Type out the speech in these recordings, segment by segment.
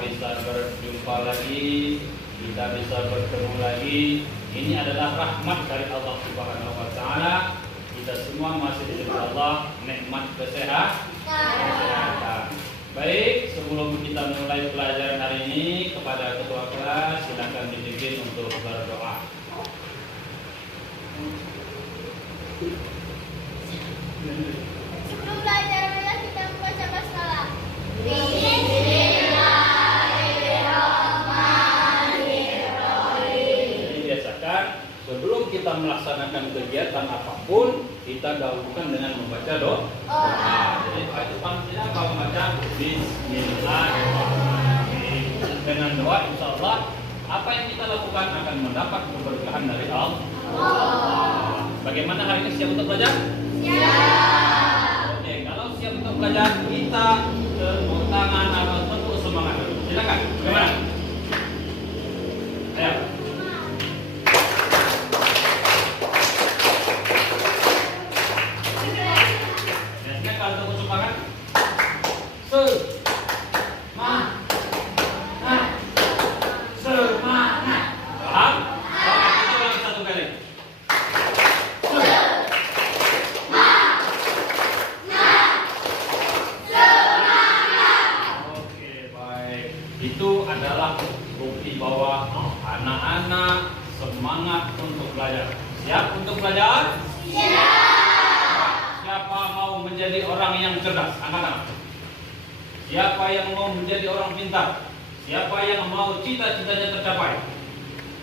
bisa berjumpa lagi, kita bisa bertemu lagi. Ini adalah rahmat dari Allah Subhanahu wa taala. Kita semua masih diberi Allah nikmat kesehatan. Baik, sebelum kita mulai pelajaran hari ini, kepada ketua kelas silakan dipimpin untuk berdoa. Sebelum belajar kita membaca basmalah. Jadi biasakan sebelum kita melaksanakan kegiatan apapun, kita dahulukan dengan membaca doa. Jadi doa itu pastinya kalau membaca Bismillahirrahmanirrahim. Dengan doa insya Allah apa yang kita lakukan akan mendapat keberkahan dari Allah. Bagaimana hari ini, siap untuk belajar? Siap. Oke, kalau siap untuk belajar, kita tepuk tangan atau tepuk semangat. Silakan. Bagaimana? Ayo. Biasanya kalau tepuk semangat, semangat. Paham? Kita ulang satu kali. Oke, baik. Itu adalah bukti bahwa anak-anak semangat untuk belajar. Siap untuk belajar? Siap. Siapa mau menjadi orang yang cerdas? Angkat. Siapa yang mau menjadi orang pintar? Siapa yang mau cita-citanya tercapai?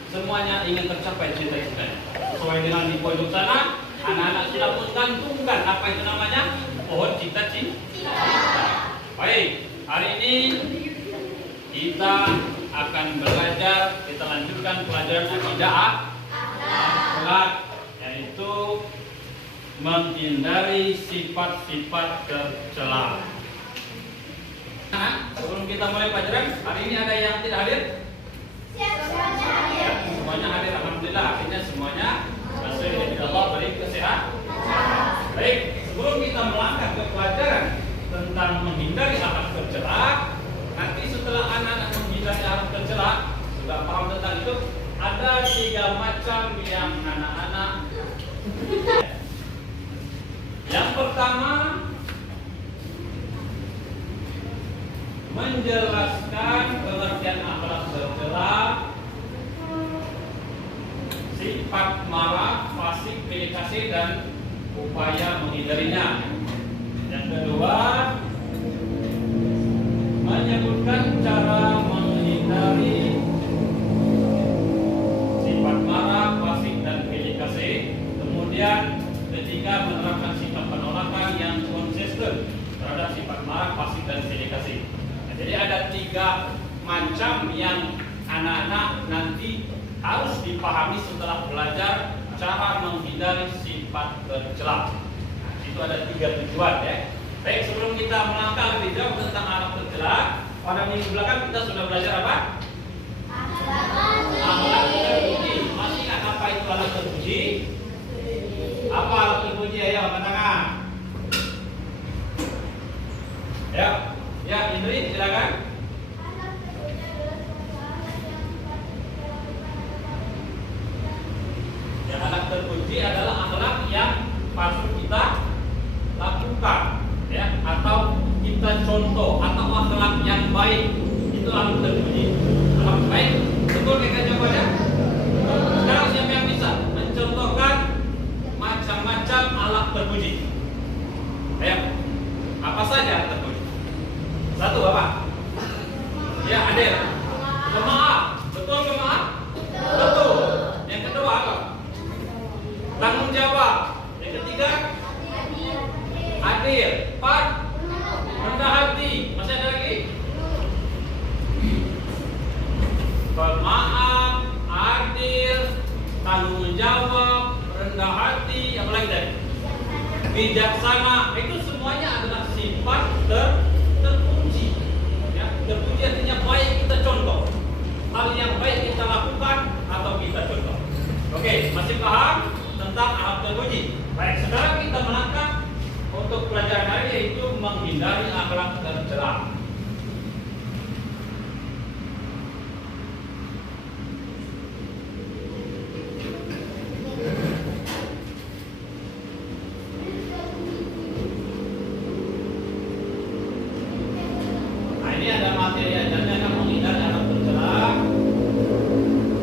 Semuanya ingin tercapai cita-citanya. Sesuai dengan di pojok sana, anak-anak sudah menggantungkan apa itu namanya? Pohon cita-cita. Baik, hari ini kita akan belajar, kita lanjutkan pelajaran akidah akhlak, yaitu menghindari sifat-sifat tercela. Nah, sebelum kita mulai pelajaran, hari ini ada yang tidak hadir? Ya, semuanya hadir, alhamdulillah. Artinya semuanya sesuai dengan Allah beri kesehatan. Baik, sebelum kita melangkah ke pelajaran tentang menghindari akhlak tercela, nanti setelah anak-anak menghindari akhlak tercela, sudah paham tentang itu, ada 3 macam yang anak-anak. Yang pertama, menjelaskan pengertian akhlak tercela, sifat marah, fasik, pilih kasih, dan upaya menghindarinya. Yang kedua, menyebutkan cara menghindari sifat marah, fasik, dan pilih kasih. Kemudian ketiga, menerapkan sikap penolakan yang konsisten terhadap sifat marah, fasik, dan pilih kasih. Jadi ada 3 macam yang anak-anak nanti harus dipahami setelah belajar cara menghindari sifat tercela. Itu ada 3 tujuan ya. Baik, sebelum kita melangkah lebih jauh tentang akhlak tercela, pada minggu belakang kita sudah belajar apa? Akhlak terpuji. Masih ingat apa itu akhlak terpuji? Apa akhlak terpuji? Ayo angkat tangan. Ya, Indri, silakan. Yang akhlak terpuji adalah akhlak yang patut kita lakukan, ya, atau kita contoh, atau akhlak yang baik. Itu akhlak terpuji. Akhlak baik, betul mereka jawabannya. Sekarang siapa yang bisa mencontohkan macam-macam akhlak terpuji? Ayo, apa saja akhlak terpuji? Satu apa? Ya, hadir. Pemaaf. Betul pemaaf? Betul. Yang kedua apa? Tanggung jawab. Yang ketiga? Adil. 4. Rendah hati. Masih ada lagi? Pemaaf, adil, tanggung jawab, rendah hati, apa lagi tadi? Bijaksana. Itu semuanya adalah sifat terpuji. Ya, terpuji artinya baik, kita contoh. Hal yang baik kita lakukan atau kita contoh. Oke, masih paham tentang akhlak terpuji? Baik, sekarang kita melangkah untuk pelajaran hari, yaitu menghindari akhlak tercela. ini ada materi ajarnya akan menghindari anak tercela.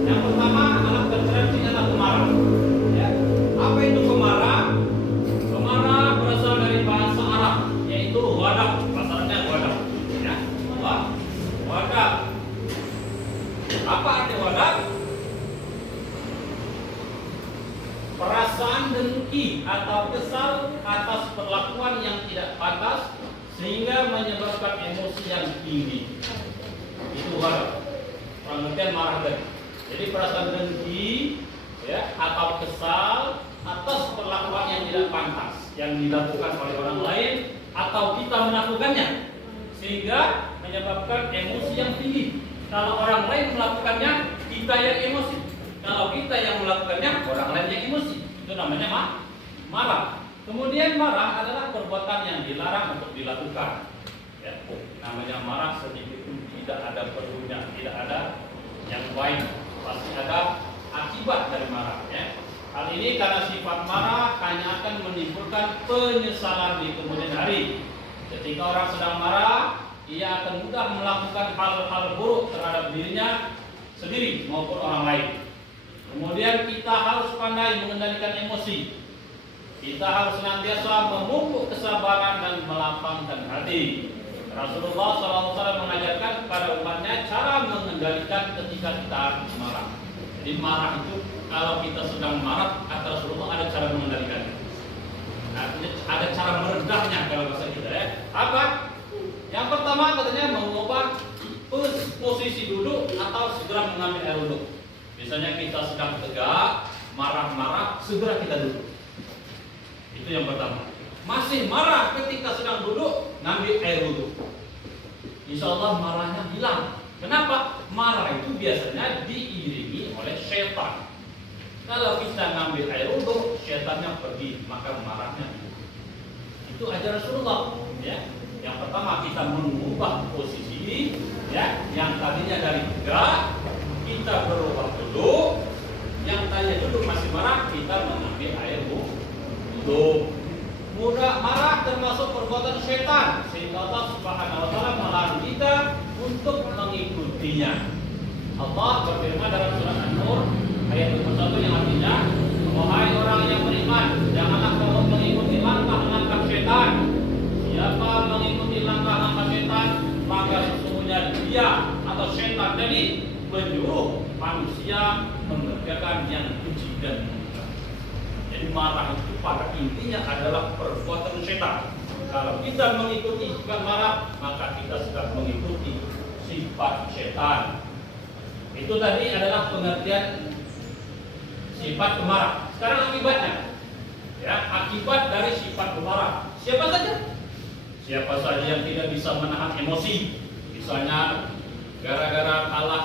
Yang pertama, anak tercela itu adalah kemarah. Ya. Apa itu kemarah? Kemarah berasal dari bahasa Arab, yaitu wadah. Bahasanya wadah. Ya. Wadah. Apa arti wadah? Perasaan dengki atau kesal atas perlakuan yang tidak pantas sehingga menyebabkan emosi yang tinggi. Itu wadah. Pengertian marah tadi. Jadi perasaan dengki, ya, atau kesal atas perlakuan yang tidak pantas yang dilakukan oleh orang lain atau kita melakukannya sehingga menyebabkan emosi yang tinggi. Kalau orang lain melakukannya, kita yang emosi. Kalau kita yang melakukannya, orang lain yang emosi. Itu namanya marah. Kemudian marah adalah perbuatan yang dilarang untuk dilakukan. Ya, namanya marah sedikit pun tidak ada perlunya, tidak ada yang baik. Pasti ada akibat dari marah. Ya. Hal ini karena sifat marah hanya akan menimbulkan penyesalan di kemudian hari. Ketika orang sedang marah, ia akan mudah melakukan hal-hal buruk terhadap dirinya sendiri maupun orang lain. Kemudian kita harus pandai mengendalikan emosi. Kita harus senantiasa memupuk kesabaran dan melapangkan hati. Rasulullah SAW mengajarkan kepada umatnya cara mengendalikan ketika kita marah. Jadi marah itu, kalau kita sedang marah, kata Rasulullah ada cara mengendalikannya. Artinya ada cara meredahnya kalau bahasa kita, ya. Apa? Yang pertama katanya mengubah posisi duduk atau segera mengambil air wudhu. Misalnya kita sedang tegak, marah-marah, segera kita duduk. Itu yang pertama. Masih marah ketika sedang duduk, ngambil air wudhu. Insya Allah marahnya hilang. Kenapa? Marah itu biasanya diiringi oleh setan. Kalau kita ngambil air wudhu, setannya pergi, maka marahnya hilang. Itu ajaran Rasulullah. Ya. Yang pertama kita mengubah posisi, ya, yang tadinya dari tegak kita berubah duduk, yang tadinya duduk masih marah kita mengambil air wudhu. Mudah marah termasuk perbuatan setan, sehingga Allah Subhanahu wa taala melarang kita untuk mengikutinya. Allah berfirman dalam surah An-Nur ayat 21 yang artinya, wahai orang yang beriman, janganlah kamu mengikuti langkah-langkah setan. Siapa mengikuti langkah-langkah setan, maka sesungguhnya dia atau setan tadi menyuruh manusia mengerjakan yang keji dan munkar. Jadi marah itu pada intinya adalah perbuatan setan. Kalau kita mengikuti sifat marah, maka kita sedang mengikuti sifat setan. Itu tadi adalah pengertian sifat pemarah. Sekarang akibatnya, ya, akibat dari sifat pemarah. Siapa saja? Siapa saja yang tidak bisa menahan emosi, misalnya gara-gara kalah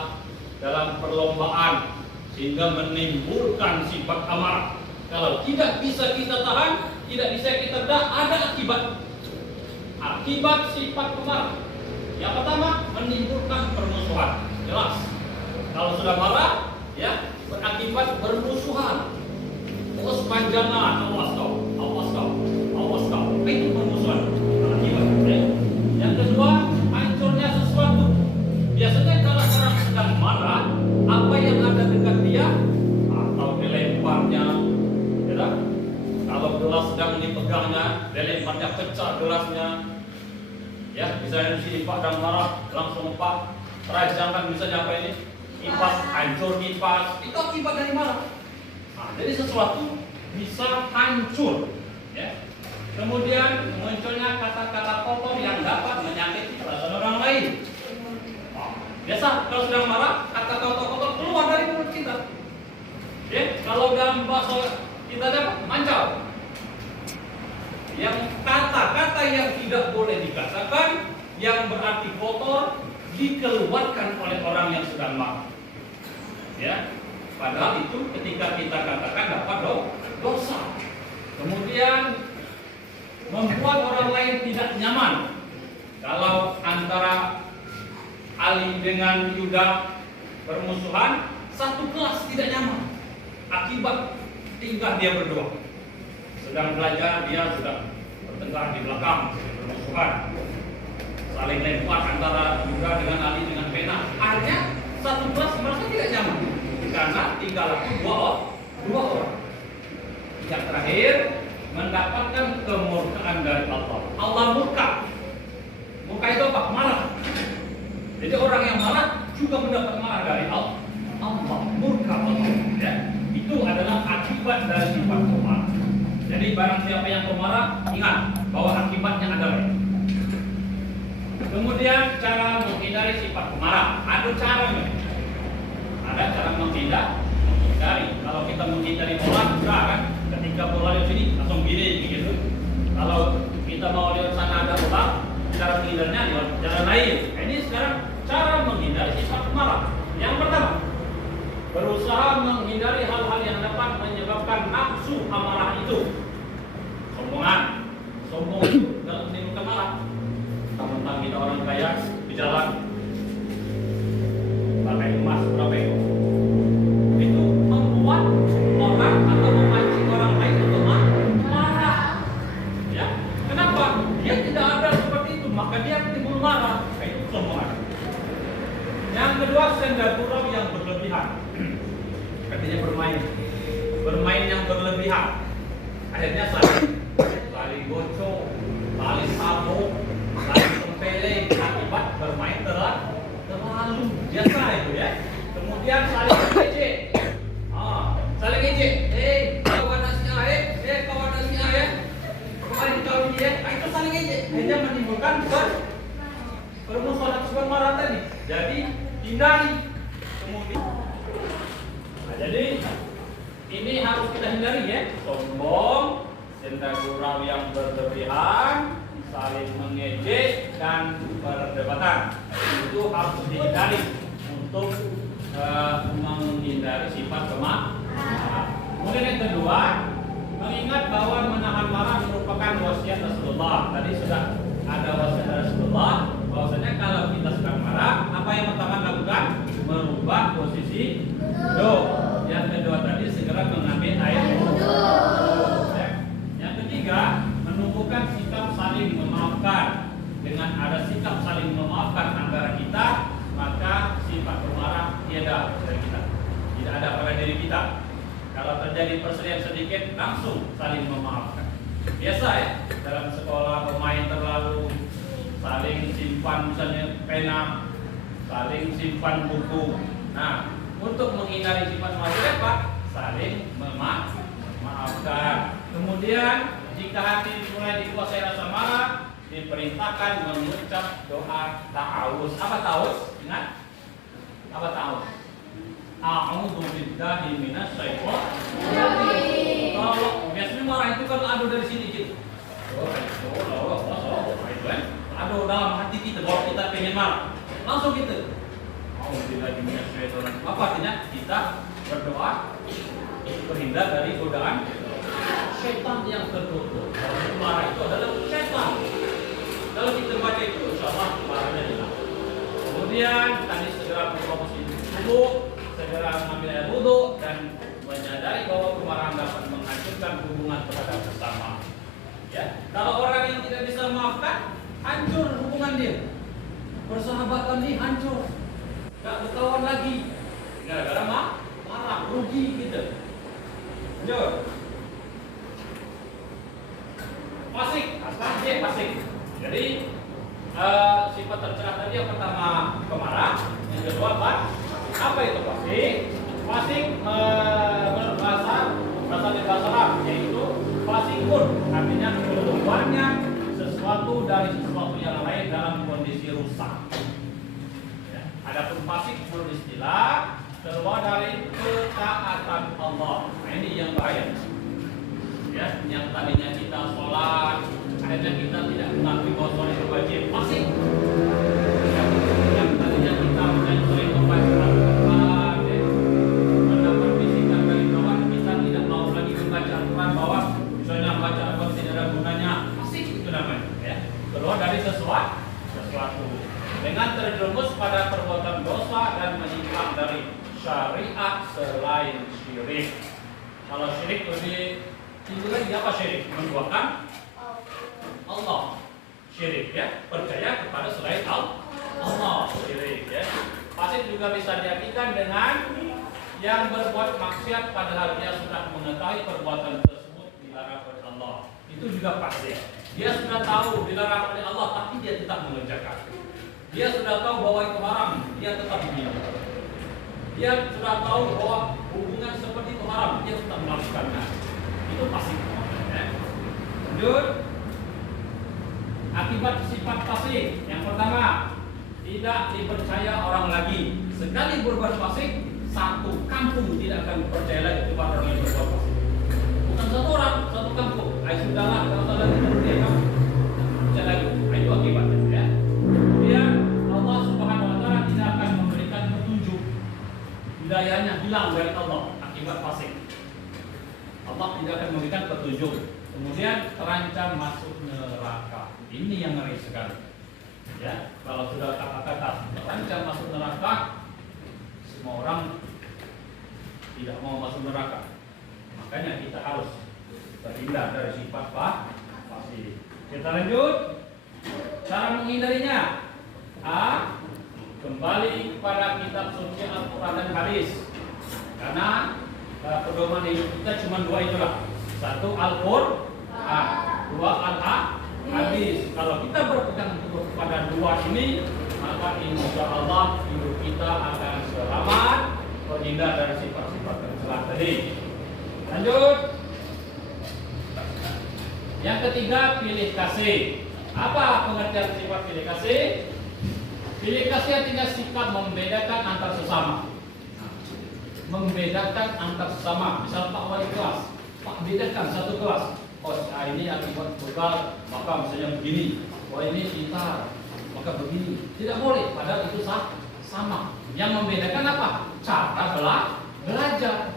dalam perlombaan sehingga menimbulkan sifat amarah. Kalau tidak bisa kita tahan, tidak bisa kita redam, ada akibat. Akibat sifat pemarah. Yang pertama, menimbulkan permusuhan. Jelas. Kalau sudah marah, ya, berakibat permusuhan. Terus panjangan, awas kau, awas kau, awas kau. Itu permusuhan. Akibat. Ya. Yang kedua, hancurnya sesuatu. Biasanya kalau orang sedang marah, apa yang ada dekat dia atau dilemparnya, ya, kalau gelas sedang dipegangnya, dilemparnya pecah gelasnya. Ya, misalnya di sini Pak sedang marah, langsung Pak terajangkan misalnya apa ini? Kipas, hancur kipas. Itu akibat dari marah. Nah, jadi sesuatu bisa hancur. Ya. Kemudian munculnya kata-kata kotor yang dapat menyakiti perasaan orang lain. Biasa kalau sedang marah, kata-kata kotor keluar dari mulut kita. Ya, kalau dalam bahasa kita dapat mancal. Yang kata-kata yang tidak boleh dikatakan, yang berarti kotor, dikeluarkan oleh orang yang sedang marah. Ya, padahal itu ketika kita katakan dapat dosa. Kemudian membuat orang lain tidak nyaman. Kalau antara Ali dengan Yuda bermusuhan, satu kelas tidak nyaman. Akibat tingkah dia berdua. Sedang belajar, dia sudah bertengkar di belakang, bermusuhan. saling lempar antara Indra dengan Ali dengan pena. Akhirnya satu kelas merasa tidak nyaman karena tinggal laku dua orang. Yang terakhir mendapatkan kemurkaan dari Allah. Allah murka. Murka itu apa? Marah. Jadi orang yang marah juga mendapat marah dari Allah. Allah murka Allah. Ya. Itu adalah akibat dari sifat pemarah. Jadi barang siapa yang pemarah, ingat bahwa akibatnya adalah itu. Kemudian cara menghindari sifat pemarah. Ada caranya. Ada cara menghindari. Kalau kita menghindari bola, sudah kan? Ketika bola di sini langsung gini gitu. Kalau kita mau lihat sana ada bola, cara menghindarinya lewat jalan lain. Ini sekarang cara menghindari sifat pemarah. Yang pertama, berusaha menghindari hal-hal yang dapat menyebabkan nafsu amarah itu. Sombong itu dalam menimbulkan marah. Tentang kita orang kaya di jalan pakai emas berapa itu membuat orang atau memancing orang lain untuk marah. Ya, kenapa? Dia tidak ada seperti itu, maka dia timbul marah. Itu sombongan. Yang kedua, senda gurau yang berlebihan. Artinya bermain yang berlebihan. Akhirnya saling gocok, saling sabuk, saling tempeleng akibat bermain terlalu biasa itu ya. Kemudian saling ejek. Saling ejek. Kawan nasinya kawan nasinya kemarin kau ini itu saling ejek. Hanya menimbulkan permusuhan marah tadi. Jadi hindari. Kemudian jadi ini harus kita hindari ya. Sombong, senda gurau yang berlebihan, saling mengejek dan perdebatan. Itu harus dihindari untuk menghindari sifat pemarah. Kemudian yang kedua, mengingat bahwa menahan marah merupakan wasiat Rasulullah. Tadi sudah ada wasiat Rasulullah bahwasanya kalau kita sedang marah, apa yang pertama lakukan? Merubah posisi duduk. Yang kedua tadi segera mengambil air wudhu. Yang ketiga, menumbuhkan sikap saling memaafkan. Dengan ada sikap saling memaafkan antara kita, maka sifat pemarah tiada dari kita. Tidak ada pada diri kita. Kalau terjadi perselisihan sedikit, langsung saling memaafkan. Biasa ya, dalam sekolah pemain terlalu saling simpan misalnya pena, saling simpan buku. Nah, untuk menghindari sifat pemarah apa? Saling memaafkan. Kemudian jika hati mulai dikuasai rasa marah, diperintahkan mengucap doa ta'awuz. Apa ta'awuz? Ingat? Apa ta'awuz? A'udzu billahi minasyaitonir rajim. Kalau biasanya marah itu kan adu dari sini gitu. Adu dalam hati kita bahwa kita pengen marah. Langsung gitu. A'udzu billahi minasyaitonir rajim. Apa artinya? Kita berdoa berhindar dari godaan syaitan yang tertutup. Kalau marah itu adalah syaitan. Kalau kita baca itu, insyaallah marahnya hilang. Kemudian tadi segera berpromisi wudhu, segera mengambil air wudhu dan menyadari bahwa kemarahan dapat menghancurkan hubungan terhadap sesama. Ya, kalau orang yang tidak bisa memaafkan, hancur hubungan dia. Persahabatan dia hancur, gak berkawan lagi. Gara-gara marah, rugi gitu. Jauh. Fasik, fasik. Jadi sifat tercela tadi yang pertama pemarah, yang kedua apa? Apa itu fasik? Fasik berasal dari bahasa Arab, yaitu fasikun, artinya keluarnya sesuatu dari sesuatu yang lain dalam kondisi rusak. Ya. Adapun fasik beristilah keluar dari ketaatan Allah. Nah, ini yang bahaya. Ya, yang tadinya kita sholat, akhirnya kita tidak mengakui bahwa sholat itu wajib. Fasik. Ya. Yang tadinya kita sering membaca Al-Quran, mendapat bisikan dari kawan, kita tidak mau lagi membaca Al-Quran bahwa misalnya membaca Al-Quran tidak ada gunanya. Fasik itu namanya. Ya. Keluar dari sesuatu dengan terjerumus pada perbuatan dosa dan menyimpang dari syariat selain syirik. Kalau syirik lebih tinggi lagi, apa syirik? Menduakan Allah. Syirik ya, percaya kepada selain Allah sendiri. Ya. Fasik juga bisa diartikan dengan yang berbuat maksiat padahal dia sudah mengetahui perbuatan tersebut dilarang oleh Allah. Itu juga fasik. Dia sudah tahu dilarang oleh Allah tapi dia tetap mengerjakan. Dia sudah tahu bahwa itu haram, dia tetap begini. Dia sudah tahu bahwa hubungan seperti itu haram, dia tetap melakukannya. Itu fasik. Ya. Lanjut. Akibat sifat fasik yang pertama, tidak dipercaya orang lagi. Sekali berbuat fasik, satu kampung tidak akan percaya lagi kepada orang yang berbuat fasik. Bukan satu orang, satu kampung. Sudahlah, kalau salah kita percaya kamu. Percaya lagi. Itu akibatnya. Ya. Kemudian Allah Subhanahu Wa Taala tidak akan memberikan petunjuk. Hidayahnya hilang dari Allah akibat fasik. Allah tidak akan memberikan petunjuk. Kemudian terancam masuk neraka. Ini yang ngeri sekali. Ya, kalau sudah kata-kata terancam masuk neraka, semua orang tidak mau masuk neraka. Makanya kita harus terhindar dari sifat fasik. Kita lanjut. Cara menghindarinya. A. Kembali kepada kitab suci Al-Quran dan hadis. Karena pedoman hidup kita cuma dua itulah. Satu Al-Quran, dua Al-Hadis. Kalau kita berpegang teguh pada dua ini, maka insya Allah hidup kita akan selamat, terhindar dari sifat-sifat tercela tadi. Lanjut. Yang ketiga, pilih kasih. Apa pengertian sifat pilih kasih? Pilih kasih artinya sikap membedakan antar sesama. Membedakan antar sesama. Misal Pak Wali kelas, Pak bedakan satu kelas. Oh, ini akibat bekal, maka misalnya begini. Oh, ini pintar, maka begini. Tidak boleh, padahal itu sama. Yang membedakan apa? Cara belajar.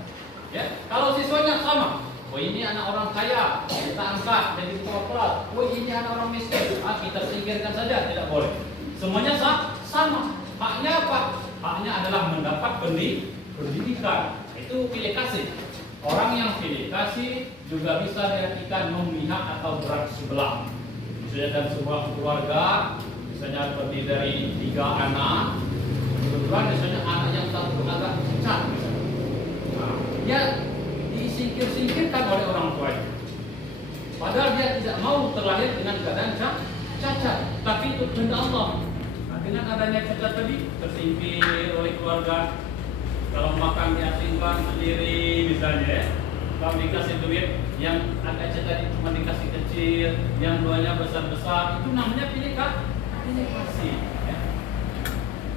Ya, kalau siswanya sama. Oh, ini anak orang kaya, kita angkat jadi ketua kelas. Oh, ini anak orang miskin, kita singkirkan saja, tidak boleh. Semuanya sama. Haknya apa? Haknya adalah mendapat pendidikan. Itu pilih kasih. Orang yang pilih kasih juga bisa diartikan memihak atau berat sebelah. Misalnya dalam sebuah keluarga, misalnya terdiri dari 3 anak, kebetulan misalnya anak yang satu agak cacat, nah, dia disingkir-singkirkan oleh orang tuanya. Padahal dia tidak mau terlahir dengan keadaan cacat, tapi itu kehendak Allah. Nah, dengan adanya cacat tadi tersingkir oleh keluarga. Kalau makan diasingkan sendiri misalnya ya. Kalau dikasih duit yang agak cacat cuma dikasih kecil, yang duanya besar-besar, itu namanya pilih kasih ya.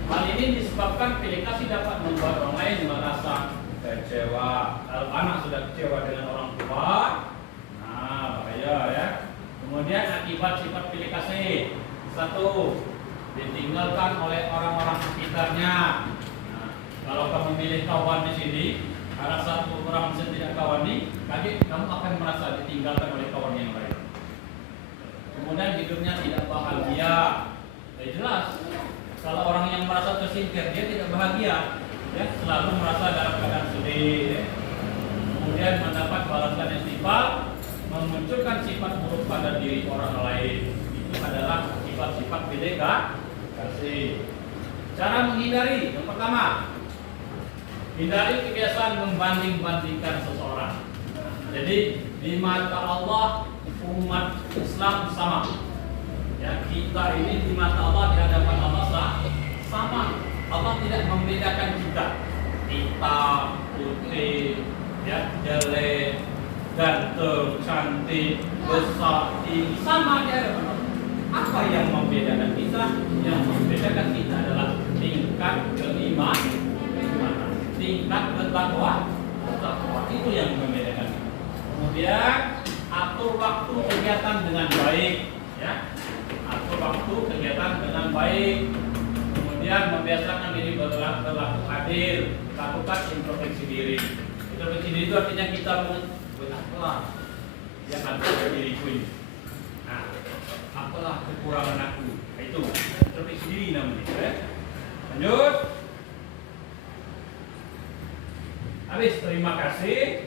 Hal ini disebabkan pilih kasih dapat membuat orang lain merasa kecewa. Kalau anak sudah kecewa dengan orang tua, nah bahaya ya. Kemudian akibat sifat pilih kasih, satu, ditinggalkan oleh orang-orang sekitarnya. Kalau kamu milih kawan di sini, ada satu orang yang tidak kawan nih, kamu akan merasa ditinggalkan oleh kawan yang lain. Kemudian hidupnya tidak bahagia. Ya jelas, kalau orang yang merasa tersingkir, dia tidak bahagia, ya selalu merasa dalam keadaan sedih. Ya. Kemudian mendapat balasan yang sifat, memunculkan sifat buruk pada diri orang lain. Itu adalah sifat-sifat pilih kasih. Cara menghindari, yang pertama, hindari kebiasaan membanding-bandingkan seseorang. Jadi di mata Allah umat Islam sama. Ya, kita ini di mata Allah, di hadapan Allah sama. Allah tidak membedakan kita. Hitam, putih, ya, jelek, ganteng, cantik, besar, tinggi, sama di hadapan Allah. Apa yang membedakan kita? Yang membedakan kita adalah tingkat keimanan. Tingkat bertakwa, itu yang membedakan. Kemudian atur waktu kegiatan dengan baik, ya. Atur waktu kegiatan dengan baik. Kemudian membiasakan diri berlaku adil, lakukan introspeksi diri. Introspeksi diri itu artinya kita berakhlak yang ada pada diriku ini. Nah, apalah kekurangan aku? Itu introspeksi diri namanya. Ya. Lanjut. Habis, terima kasih.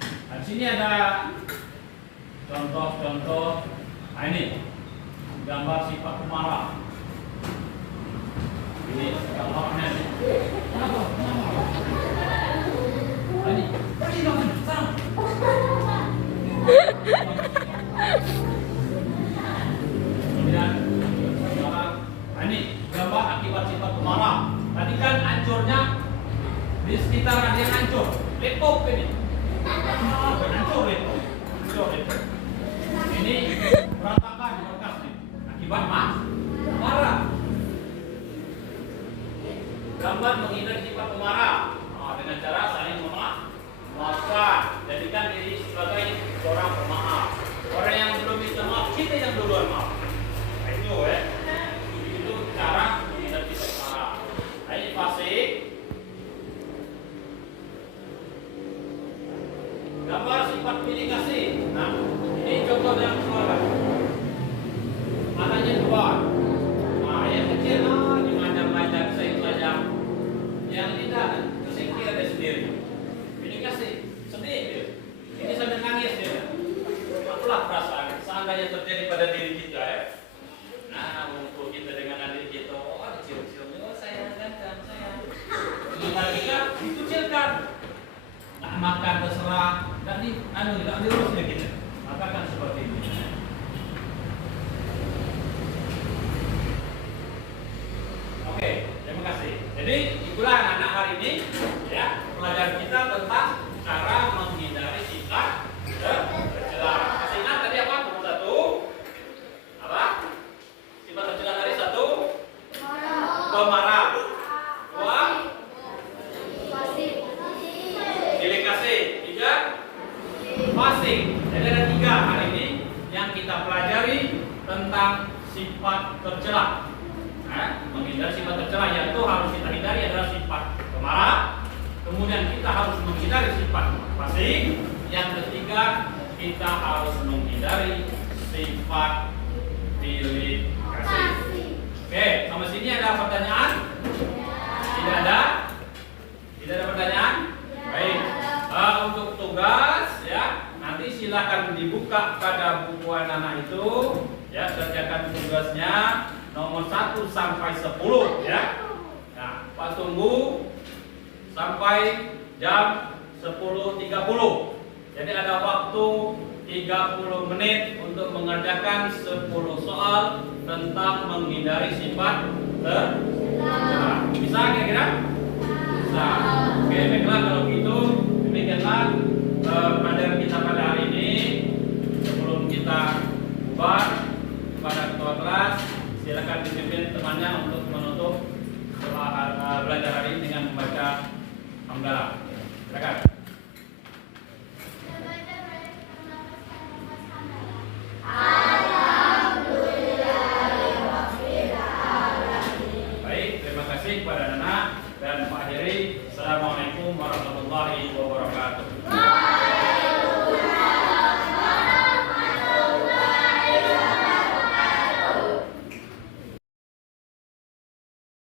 Di sini ada contoh-contoh. Nah ini gambar sifat pemarah. Ini gambarnya nih. Kenapa? Tadi dong, sana. Kemudian ini gambar akibat sifat pemarah. Tadi kan hancurnya di sekitar ada yang hancur. Laptop ini. Hancur laptop. Hancur laptop. Ini berantakan berkas nih. Akibat marah. Gambar menghindari sifat pemarah. Dengan cara saling memaafkan. Jadikan diri sebagai orang pemaaf. Orang yang belum minta maaf, kita yang duluan maaf. Nah, itu cara menghindari sifat pemarah. Nah, ini fasik. Gambar sifat pilih kasih. Nah, ini contoh yang keluarga. Matanya dua. Nah, yang kecil dimajang-majang, sayang-sayang. Yang tidak, tersingkir dia sendiri. Pilih kasih, sedih dia. Ini sambil nangis dia. Apalah perasaan seandainya terjadi pada diri kita ya. Nah, untuk kita dengan diri kita, oh dicium-cium, oh sayang ganteng, sayang. Dengan kita dikucilkan. Tak makan terserah, dan tidak diurus kita. Maka kan seperti ini. Oke, terima kasih. Jadi itulah anak-anak hari ini ya pelajaran kita tentang cara menghindari sifat tercela. Masih ingat tadi apa? Nomor 1 apa? Sifat tercela tadi 1 pemarah. 2 pilih kasih. 3 fasik. Jadi ada 3 hari ini yang kita pelajari tentang sifat tercela. Menghindari sifat tercela, yaitu harus kita hindari adalah sifat pemarah. Kemudian kita harus menghindari sifat fasik. Yang ketiga, kita harus menghindari sifat pilih kasih. Oke, sampai sini ada pertanyaan? Tidak ada? Tidak ada pertanyaan? Baik. Untuk tugas ya, nanti silakan dibuka pada buku anak-anak itu. Ya, kerjakan tugasnya nomor 1 sampai 10 ya. Nah, Pak tunggu sampai jam 10.30. Jadi ada waktu 30 menit untuk mengerjakan 10 soal tentang menghindari sifat tercela. Bisa kira-kira? Bisa. Oke, baiklah kalau gitu demikianlah pelajaran kita pada hari ini. Sebelum kita bubar kepada ketua kelas, silakan dipimpin temannya untuk menutup belajar hari ini dengan membaca hamdalah. Silakan. Baik, terima kasih kepada anak dan Pak Heri. Assalamualaikum warahmatullahi wabarakatuh.